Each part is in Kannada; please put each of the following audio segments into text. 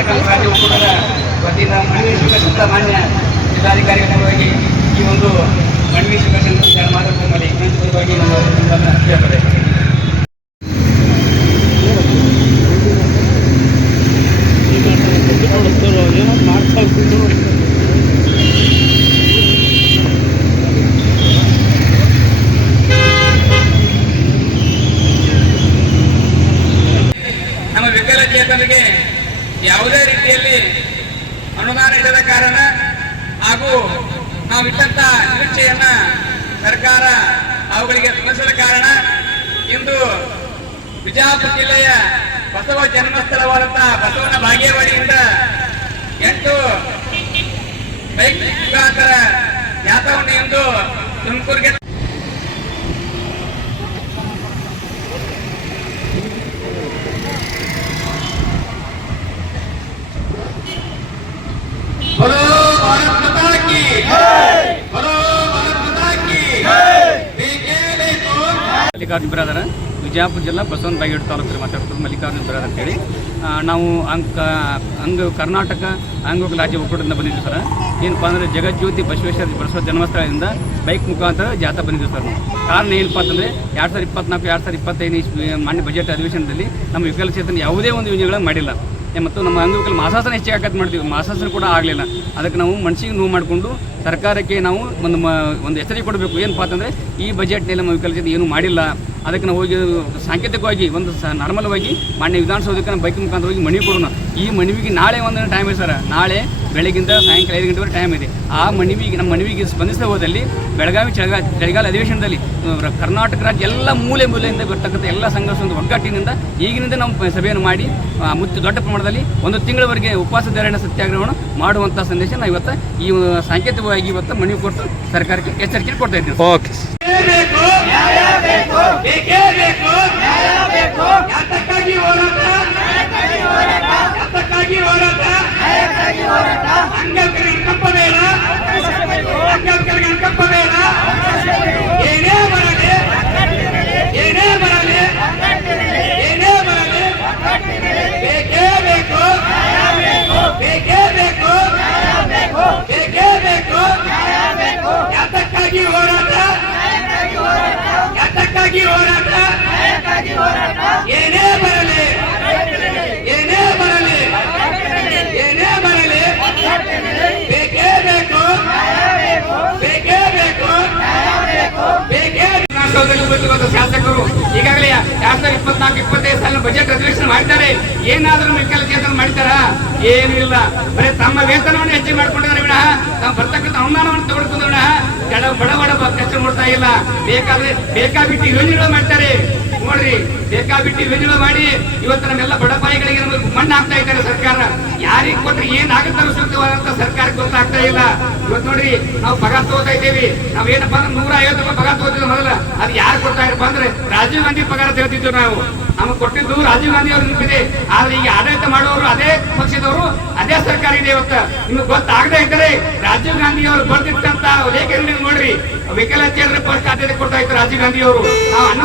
ಕಲಕಲಾಗಿ ವತಿಯಿಂದ ಮಣ್ಣಿ ಶುಭ ಮಾನ್ಯ ಜಿಲ್ಲಾಧಿಕಾರಿಗಳಿಗೆ ಈ ಒಂದು ಮಣ್ಣಿ ಶುಭ ಸಂದರ್ಭದಲ್ಲಿ ಮಾಡಿ ಇನ್ನೊಂದು ಪರವಾಗಿ ನಮ್ಮ ಅವುಗಳಿಗೆ ಸ್ಮರಿಸದ ಕಾರಣ ಇಂದು ಬಿಜಾಪುರ ಜಿಲ್ಲೆಯ ಬಸವ ಜನ್ಮಸ್ಥಳವಾದಂತಹ ಬಸವನ ಭಾಗ್ಯವಾಡಿಯಿಂದ ಎಂಟು ಬೈಕ್ ಮುಖಾಂತರ ಜಾಥವನ್ನು ಇಂದು ತುಮಕೂರಿಗೆ ಮಲ್ಲಿಕಾರ್ಜುನ ಬಿರಾದರ. ವಿಜಯಪುರ ಜಿಲ್ಲಾ ಬಸವನ ಬಾಗೇಡ್ ತಾಲೂಕು ಮಾತಾಡ್ತಾರೆ ಮಲ್ಲಿಕಾರ್ಜುನ ಬಿರಾದರ್ ಅಂತೇಳಿ ನಾವು ಅಂಕ, ಅಂಗ ಕರ್ನಾಟಕ ಅಂಗ ರಾಜ್ಯ ಒಕ್ಕೂಟದಿಂದ ಬಂದಿದ್ದೀವಿ ಸರ್. ಏನಪ್ಪ ಅಂದರೆ ಜಗಜ್ಯೋತಿ ಬಸವೇಶ್ವರ ಬಸವ ಜನ್ಮಸ್ಥಳದಿಂದ ಬೈಕ್ ಮುಖಾಂತರ ಜಾಥಾ ಬಂದಿದ್ದೀವಿ ಸರ್ ಕಾರಣ ಏನಪ್ಪ ಅಂತಂದರೆ ಎರಡು ಸಾವಿರದ ಇಪ್ಪತ್ನಾಲ್ಕು, ಎರಡು ಸಾವಿರದ ಇಪ್ಪತ್ತೈದು ಮಾನ್ಯ ಬಜೆಟ್ ಅಧಿವೇಶನದಲ್ಲಿ ನಮ್ಮ ವಿಕಲಚೇತನ ಯಾವುದೇ ಒಂದು ಯೋಜನೆಗಳನ್ನು ಮಾಡಿಲ್ಲ. ಮತ್ತು ನಮ್ಮ ಅಂಗವಿಕಲ ಮಾಸಾಸನ ಹೆಚ್ಚಿಗೆ ಆಗತ್ತೆ ಮಾಡ್ತೀವಿ. ಮಾಸಾಸನ ಕೂಡ ಆಗಲಿಲ್ಲ. ಅದಕ್ಕೆ ನಾವು ಮನಸ್ಸಿಗೆ ನೋವು ಮಾಡಿಕೊಂಡು ಸರ್ಕಾರಕ್ಕೆ ನಾವು ಒಂದು ಒಂದು ಎಚ್ಚರಿಕೆ ಕೊಡಬೇಕು. ಏನಪ್ಪ ಅಂತಂದರೆ ಈ ಬಜೆಟ್ನಲ್ಲಿ ನಮ್ಮ ವಿಕಲಚೇತನ ಏನು ಮಾಡಿಲ್ಲ. ಅದಕ್ಕೆ ನಾವು ಹೋಗಿ ಸಾಂಕೇತಿಕವಾಗಿ ಒಂದು ಸ ನಾರ್ಮಲ್ವಾಗಿ ಮಾನ್ಯ ವಿಧಾನಸೌಧಕ್ಕೆ ನಮ್ಮ ಬೈಕ್ ಮುಖಾಂತರ ಹೋಗಿ ಮನವಿ ಕೊಡೋಣ. ಈ ಮನವಿಗೆ ನಾಳೆ ಒಂದು ಟೈಮ್ ಇದೆ ಸರ್. ನಾಳೆ ಬೆಳಗಿಂದ ಸಾಯಂಕಾಲ ಐದು ಗಂಟೆವರೆಗೆ ಟೈಮ್ ಇದೆ. ಆ ಮನವಿಗೆ ನಮ್ಮ ಮನವಿಗೆ ಸ್ಪಂದಿಸದೆ ಹೋದಲ್ಲಿ ಬೆಳಗಾವಿ ಚಳಿಗಾಲ ಚಳಿಗಾಲ ಅಧಿವೇಶನದಲ್ಲಿ ಕರ್ನಾಟಕ ರಾಜ್ಯ ಎಲ್ಲ ಮೂಲೆ ಮೂಲೆಯಿಂದ ಬರ್ತಕ್ಕಂಥ ಎಲ್ಲ ಸಂಘರ್ಷ ಒಂದು ಒಗ್ಗಟ್ಟಿನಿಂದ ಈಗಿನಿಂದ ನಾವು ಸಭೆಯನ್ನು ಮಾಡಿ ಮುಚ್ಚು ದೊಡ್ಡ ಪ್ರಮಾಣದಲ್ಲಿ ಒಂದು ತಿಂಗಳವರೆಗೆ ಉಪವಾಸ ಧಾರಣೆ ಸತ್ಯಾಗ್ರಹವನ್ನು ಮಾಡುವಂಥ ಸಂದೇಶ ನಾವು ಇವತ್ತು ಈ ಸಾಂಕೇತಿಕವಾಗಿ ಇವತ್ತು ಮನವಿ ಕೊಟ್ಟು ಸರ್ಕಾರಕ್ಕೆ ಎಚ್ಚರಿಕೆ ಕೊಡ್ತಾ ಇದ್ದೀವಿ. ಓಕೆ ಬೇಕು ನ್ಯಾಯ ಬೇಕು ಬೇಕೇ ಬೇಕು ನ್ಯಾಯ ಬೇಕು ಯಾತಕ್ಕಾಗಿ ಹೋರಾಟ ಯಾತಕ್ಕಾಗಿ ಹೋರಾಟ ಅಂಗವಿಕಲರಿಗೆ ಅನುಕಂಪ ಬೇಡ. ಅಂಗವಿಕಲರಿಗೆ ಅನುಕಂಪ ಬೇಡ. ಏನೇ ಬರಲಿ ಏನೇ ಬರಲಿ ಏನೇ ಬರಲಿ. ಬೇಕೇ ಬೇಕು ಬೇಕೇ ಬೇಕು ಬೇಕೇ ಬೇಕು. ಯಾತಕ್ಕಾಗಿ ಹೋರಾಟ? ಯಾತಕ್ಕಾಗಿ ಹೋರಾಟ? ಏನೇ ಬರಲಿ ಏನೇ ಬರಲಿ ಏನೇ ಬರಲಿ ಬೇಕೇ ಬೇಕು ಬೇಕೇ ಬೇಕು ಬೇಕೇ ಉಳಿದಿರುವಂತಹ ಶಾಸಕರು ಈಗಾಗಲೇ ಎರಡ್ ಸಾವಿರದ ಇಪ್ಪತ್ನಾಲ್ಕು, ಇಪ್ಪತ್ತೈದು ಸಾಲಿನ ಬಜೆಟ್ ಅಧಿವೇಶನ ಮಾಡಿದ್ದಾರೆ. ಏನಾದರೂ ವಿಕಲಚೇತನ ಮಾಡಿದಾರ ಏನೂ ಇಲ್ಲ ಬರೀ ತಮ್ಮ ವೇತನವನ್ನು ಹೆಚ್ಚಿಗೆ ಮಾಡ್ಕೊಂಡಿದ್ದಾರೆ ವಿನಃ. ತಮ್ಮ ಬರ್ತಕ್ಕಂಥ ಅನುದಾನವನ್ನು ತಗೊಳ್ಕೊಂಡು ವಿನಃ ಕೆಳ ಬಡ ಬಡ ಕಷ್ಟ ನೋಡ್ತಾ ಇಲ್ಲ. ಬೇಕಾದ್ರೆ ಬೇಕಾಬಿಟ್ಟು ಯೋಜನೆಗಳು ಮಾಡ್ತಾರೆ. ನೋಡ್ರಿ, ಬೇಕಾಬಿಟ್ಟು ಯೋಜನೆಗಳು ಮಾಡಿ ಇವತ್ತು ನಮ್ಮೆಲ್ಲ ಬಡಪಾಯಿಗಳಿಗೆ ನಮಗೆ ಮಣ್ಣು ಹಾಕ್ತಾ ಇದ್ದಾರೆ ಸರ್ಕಾರ. ಯಾರಿಗೆ ಕೊಟ್ಟರೆ ಏನ್ ಆಗುತ್ತೆ ಸರ್ಕಾರ ಗೊತ್ತಾಗ್ತಾ ಇಲ್ಲ. ಇವತ್ತು ನೋಡ್ರಿ, ನಾವು ಪಗಾರ ತಗೋತಾ ಇದ್ದೀವಿ. ನಾವ್ ಏನಪ್ಪ ಅಂದ್ರೆ ನೂರ ಐವತ್ತು ರೂಪಾಯಿ ಪಗಾರ ತಗೋತಿದ್ವಿ ಮೊದಲ. ಅದ್ ಯಾರು ಕೊಡ್ತಾ ಇರಪ್ಪ ಅಂದ್ರೆ ರಾಜೀವ್ ಗಾಂಧಿ ಪಗಾರ ತೆಗೆದಿದ್ದು ನಾವು. ನಮಗೆ ಕೊಟ್ಟಿದ್ದು ರಾಜೀವ್ ಗಾಂಧಿ ಅವ್ರು ನಿಂತಿದೆ. ಆದ್ರೆ ಈಗ ಆಡಳಿತ ಮಾಡುವವರು ಅದೇ ಪಕ್ಷದವರು, ಅದೇ ಸರ್ಕಾರ ಇದೆ ಇವತ್ತು. ನಿಮ್ಗೆ ಗೊತ್ತಾಗದೇ ಇದ್ದರೆ ರಾಜೀವ್ ಗಾಂಧಿ ಅವರು ಬರ್ತಿತ್ತಂತ ಲೇಖನ ನೋಡ್ರಿ. ವಿಕಲಚೇತರ ಪೋಸ್ಟ್ ಆದ್ಯತೆ ಕೊಡ್ತಾ ಇತ್ತು ರಾಜೀವ್ ಗಾಂಧಿ ಅವರು. ನಾವು ಅನ್ನ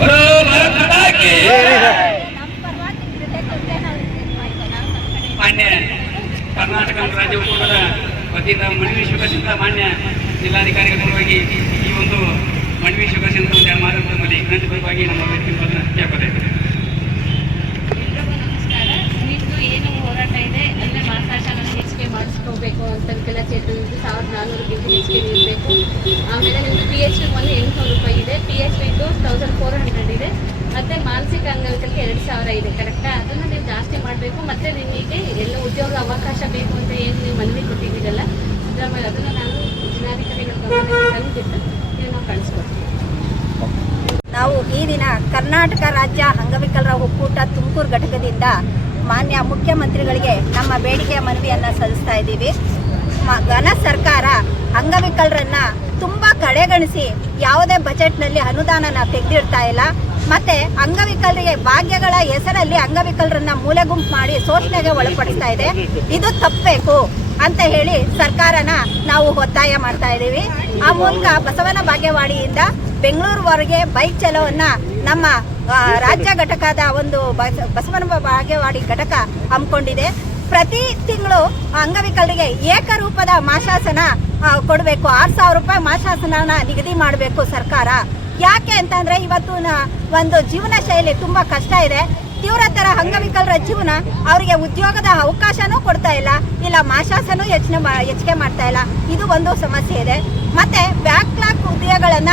ಬರೋ ಭಾರತ್ ಮಾತಾ ಕಿ ಮಾನ್ಯ ಕರ್ನಾಟಕ ರಾಜ್ಯ ಒಕ್ಕೂಟದ ವತಿಯಿಂದ ಮನವಿ ಶುಭಸಿಂದ ಮಾನ್ಯ ಜಿಲ್ಲಾಧಿಕಾರಿಗಳ ಪರವಾಗಿ ಈ ಒಂದು ಮನವಿ ಶುಭಸಿಂದ ಒಂದು ವಿನಂತಿ ಪರವಾಗಿ ನಮ್ಮ ವ್ಯಕ್ತಿತ್ವವನ್ನು ಕೇಳ್ಕೊತಾ ಏನು ಹೋರಾಟ ಇದೆ? ಅಂದ್ರೆ ಸಾವಿರದ ಆಮೇಲೆ ನಿಮ್ಮದು ಪಿ ಎಚ್ ಒಂದು ರೂಪಾಯಿ ಇದೆ. ಪಿ ಎಚ್ ಇದೆ ಮತ್ತೆ ಮಾನಸಿಕ ಅಂಗವಿಕಲಿಗೆ ಎರಡು ಸಾವಿರ ಇದೆ. ಕರೆಕ್ಟಾ ಅದನ್ನು ನೀವು ಜಾಸ್ತಿ ಮಾಡಬೇಕು. ಮತ್ತೆ ನಿಮಗೆ ಎಲ್ಲ ಉದ್ಯೋಗ ಅವಕಾಶ ಬೇಕು ಅಂತ ಏನು ಮನವಿ ಕೊಟ್ಟಿದ್ದೀರಲ್ಲ ಅದರ ಮೇಲೆ ಅದನ್ನು ನಾನು ಜಿಲ್ಲಾಧಿಕಾರಿಗಳ ನೀವು ಈ ದಿನ ಕರ್ನಾಟಕ ರಾಜ್ಯ ಅಂಗವಿಕಲರ ಒಕ್ಕೂಟ ತುಮಕೂರು ಘಟಕದಿಂದ ಮಾನ್ಯ ಮುಖ್ಯಮಂತ್ರಿಗಳಿಗೆ ನಮ್ಮ ಬೇಡಿಕೆಯ ಮನವಿಯನ್ನು ಸಲ್ಲಿಸ್ತಾ ಇದ್ದೀವಿ. ಘನ ಸರ್ಕಾರ ಅಂಗವಿಕಲರನ್ನ ತುಂಬಾ ಕಡೆಗಣಿಸಿ ಯಾವುದೇ ಬಜೆಟ್ನಲ್ಲಿ ಅನುದಾನನ ತೆಗೆದಿರ್ತಾ ಇಲ್ಲ. ಮತ್ತೆ ಅಂಗವಿಕಲರಿಗೆ ಭಾಗ್ಯಗಳ ಹೆಸರಲ್ಲಿ ಅಂಗವಿಕಲರನ್ನ ಮೂಲೆಗುಂಪು ಮಾಡಿ ಶೋಷಣೆಗೆ ಒಳಪಡಿಸ್ತಾ ಇದೆ. ಇದು ತಪ್ಪಬೇಕು ಅಂತ ಹೇಳಿ ಸರ್ಕಾರನ ನಾವು ಒತ್ತಾಯ ಮಾಡ್ತಾ ಇದ್ದೀವಿ. ಆ ಮೂಲಕ ಬಸವನ ಭಾಗ್ಯವಾಡಿಯಿಂದ ಬೆಂಗಳೂರುವರೆಗೆ ಬೈಕ್ ಚಲೋವನ್ನ ನಮ್ಮ ರಾಜ್ಯ ಘಟಕದ ಒಂದು ಬಸವನ ಭಾಗ್ಯವಾಡಿ ಘಟಕ ಹಮ್ಮಿಕೊಂಡಿದೆ. ಪ್ರತಿ ತಿಂಗಳು ಅಂಗವಿಕಲರಿಗೆ ಏಕರೂಪದ ಮಾಶಾಸನ ಕೊಡಬೇಕು. ಆರು ಸಾವಿರ ರೂಪಾಯಿ ಮಾಶಾಸನ ನಿಗದಿ ಮಾಡಬೇಕು ಸರ್ಕಾರ. ಯಾಕೆ ಅಂತಂದ್ರೆ ಇವತ್ತು ಒಂದು ಜೀವನ ಶೈಲಿ ತುಂಬಾ ಕಷ್ಟ ಇದೆ. ತೀವ್ರತರ ಅಂಗವಿಕಲರ ಜೀವನ ಅವರಿಗೆ ಉದ್ಯೋಗದ ಅವಕಾಶನೂ ಕೊಡ್ತಾ ಇಲ್ಲ. ಇಲ್ಲ, ಮಾಶಾಸನೂ ಹೆಚ್ಚಿನ ಹೆಚ್ಚಿಗೆ ಮಾಡ್ತಾ ಇಲ್ಲ. ಇದು ಒಂದು ಸಮಸ್ಯೆ ಇದೆ. ಮತ್ತೆ ಬ್ಯಾಕ್ಲಾಗ್ ಹುದ್ದೆಗಳನ್ನ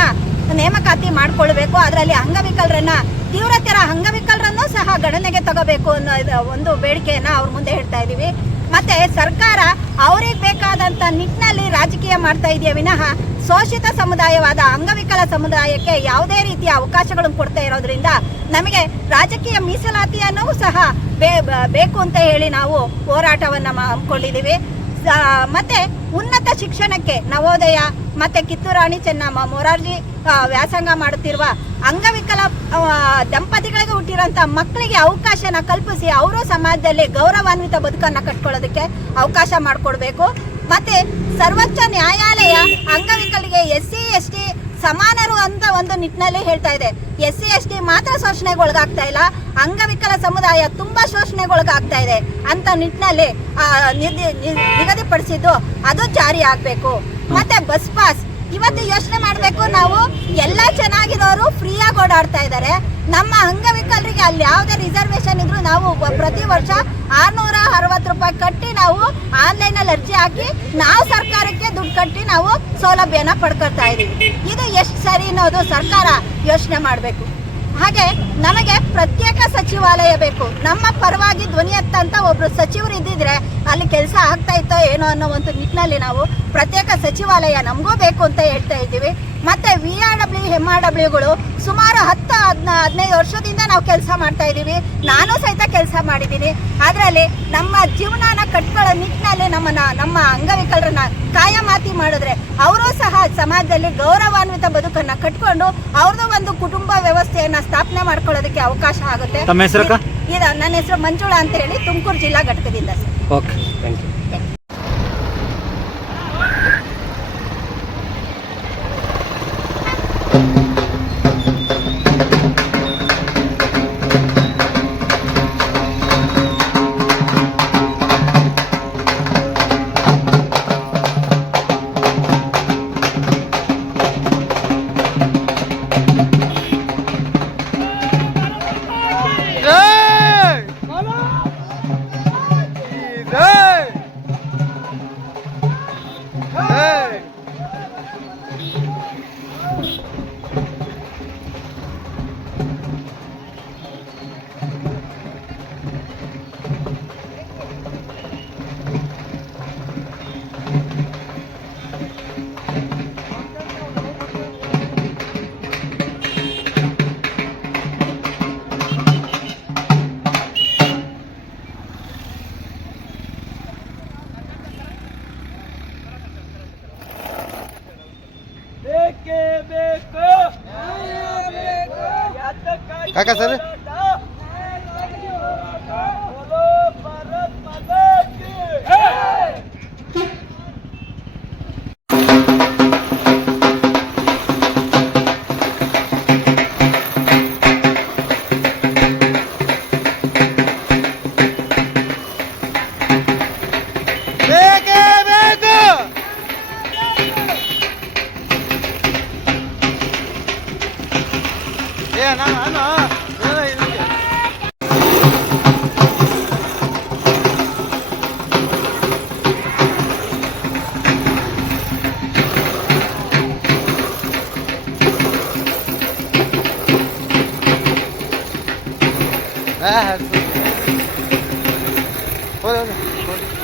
ನೇಮಕಾತಿ ಮಾಡ್ಕೊಳ್ಬೇಕು. ಅದರಲ್ಲಿ ಅಂಗವಿಕಲರನ್ನ ತೀವ್ರತರ ಅಂಗವಿಕಲರನ್ನೂ ಸಹ ಗಣನೆಗೆ ತಗೋಬೇಕು ಅನ್ನೋ ಒಂದು ಬೇಡಿಕೆಯನ್ನ ಅವ್ರ ಮುಂದೆ ಹೇಳ್ತಾ ಇದೀವಿ. ಮತ್ತೆ ಸರ್ಕಾರ ಅವ್ರಿಗೆ ಬೇಕಾದಂತ ನಿಟ್ಟಿನಲ್ಲಿ ರಾಜಕೀಯ ಮಾಡ್ತಾ ಇದೆಯಾ ವಿನಃ ಶೋಷಿತ ಸಮುದಾಯವಾದ ಅಂಗವಿಕಲ ಸಮುದಾಯಕ್ಕೆ ಯಾವುದೇ ರೀತಿಯ ಅವಕಾಶಗಳನ್ನು ಕೊಡ್ತಾ ಇರೋದ್ರಿಂದ ನಮಗೆ ರಾಜಕೀಯ ಮೀಸಲಾತಿಯನ್ನು ಸಹ ಬೇಕು ಅಂತ ಹೇಳಿ ನಾವು ಹೋರಾಟವನ್ನ ಹಮ್ಮಿಕೊಂಡಿದ್ದೀವಿ. ಮತ್ತೆ ಉನ್ನತ ಶಿಕ್ಷಣಕ್ಕೆ ನವೋದಯ ಮತ್ತೆ ಕಿತ್ತೂರಾಣಿ ಚೆನ್ನಮ್ಮ, ಮೊರಾರ್ಜಿ ವ್ಯಾಸಂಗ ಮಾಡುತ್ತಿರುವ ಅಂಗವಿಕಲ ದಂಪತಿಗಳಿಗೆ ಹುಟ್ಟಿರುವಂತ ಮಕ್ಕಳಿಗೆ ಅವಕಾಶನ ಕಲ್ಪಿಸಿ ಅವರು ಸಮಾಜದಲ್ಲಿ ಗೌರವಾನ್ವಿತ ಬದುಕನ್ನ ಕಟ್ಕೊಳ್ಳೋದಕ್ಕೆ ಅವಕಾಶ ಮಾಡಿಕೊಡ್ಬೇಕು. ಮತ್ತೆ ಸರ್ವೋಚ್ಚ ನ್ಯಾಯಾಲಯ ಅಂಗವಿಕಲಿಗೆ ಎಸ್ ಸಿ ಎಸ್ ಟಿ ಸಮಾನರು ಅಂತ ಒಂದು ನಿಟ್ಟಿನಲ್ಲಿ ಹೇಳ್ತಾ ಇದೆ. ಎಸ್ ಸಿ ಎಸ್ ಟಿ ಮಾತ್ರ ಶೋಷಣೆಗೊಳಗಾಗ್ತಾ ಇಲ್ಲ. ಅಂಗವಿಕಲ ಸಮುದಾಯ ತುಂಬಾ ಶೋಷಣೆಗೊಳಗಾಗ್ತಾ ಇದೆ ಅಂತ ನಿಟ್ಟಿನಲ್ಲಿ ನಿಗದಿಪಡಿಸಿದ್ದು ಅದು ಜಾರಿ ಆಗ್ಬೇಕು. ಮತ್ತೆ ಬಸ್ ಪಾಸ್. ಇವತ್ತು ಯೋಚನೆ ಮಾಡಬೇಕು ನಾವು, ಎಲ್ಲ ಚೆನ್ನಾಗಿರೋರು ಫ್ರೀಯಾಗಿ ಓಡಾಡ್ತಾ ಇದ್ದಾರೆ. ನಮ್ಮ ಅಂಗವಿಕಲರಿಗೆ ಅಲ್ಲಿ ಯಾವುದೇ ರಿಸರ್ವೇಶನ್ ಇದ್ರು ನಾವು ಪ್ರತಿ ವರ್ಷ ಆರ್ನೂರ ಅರವತ್ತು ರೂಪಾಯಿ ಕಟ್ಟಿ ನಾವು ಆನ್ಲೈನ್ ಅಲ್ಲಿ ಅರ್ಜಿ ಹಾಕಿ ನಾವು ಸರ್ಕಾರಕ್ಕೆ ದುಡ್ಡು ಕಟ್ಟಿ ನಾವು ಸೌಲಭ್ಯನ ಪಡ್ಕೊಳ್ತಾ ಇದೀವಿ. ಇದು ಎಷ್ಟು ಸರಿ ಅನ್ನೋದು ಸರ್ಕಾರ ಯೋಚನೆ ಮಾಡಬೇಕು. ಹಾಗೆ ನಮಗೆ ಪ್ರತ್ಯೇಕ ಸಚಿವಾಲಯ ಬೇಕು. ನಮ್ಮ ಪರವಾಗಿ ಧ್ವನಿ ಎತ್ತಂತ ಒಬ್ರು ಸಚಿವರು ಇದ್ದಿದ್ರೆ ಅಲ್ಲಿ ಕೆಲಸ ಆಗ್ತಾ ಇತ್ತೋ ಏನೋ ಅನ್ನೋ ಒಂದು ನಿಟ್ಟಿನಲ್ಲಿ ನಾವು ಪ್ರತ್ಯೇಕ ಸಚಿವಾಲಯ ನಮಗೂ ಬೇಕು ಅಂತ ಹೇಳ್ತಾ ಇದ್ದೀವಿ. ಮತ್ತೆ V R W, M R ಡಬ್ಲ್ಯೂಗಳು ಸುಮಾರು ಹತ್ತು ಹದಿನ ಹದಿನೈದು ವರ್ಷದಿಂದ ನಾವು ಕೆಲಸ ಮಾಡ್ತಾ ಇದ್ದೀವಿ. ನಾನು ಸಹಿತ ಕೆಲಸ ಮಾಡಿದ್ದೀನಿ ಅದರಲ್ಲಿ ನಮ್ಮ ಜೀವನನ ಕಟ್ಕೊಳ್ಳೋ ನಿಟ್ಟಿನಲ್ಲಿ ನಮ್ಮನ್ನ ನಮ್ಮ ಅಂಗವಿಕಲರನ್ನ ಕಾಯಮಾತಿ ಮಾಡಿದ್ರೆ ಅವರು ಸಹ ಸಮಾಜದಲ್ಲಿ ಗೌರವಾನ್ವಿತ ಬದುಕನ್ನ ಕಟ್ಕೊಂಡು ಅವ್ರದ್ದು ಒಂದು ಕುಟುಂಬ ವ್ಯವಸ್ಥೆಯನ್ನ ಸ್ಥಾಪನೆ ಮಾಡ್ಕೊಳ್ಳೋದಕ್ಕೆ ಅವಕಾಶ ಆಗುತ್ತೆ. ನನ್ನ ಹೆಸರು ಮಂಜುಳಾ ಅಂತ ಹೇಳಿ ತುಮಕೂರು ಜಿಲ್ಲಾ ಘಟಕದಿಂದ. ಸರ್ ಓಕೆ ಥ್ಯಾಂಕ್ ಯು ಕಾಕಾ ಸರ್ Short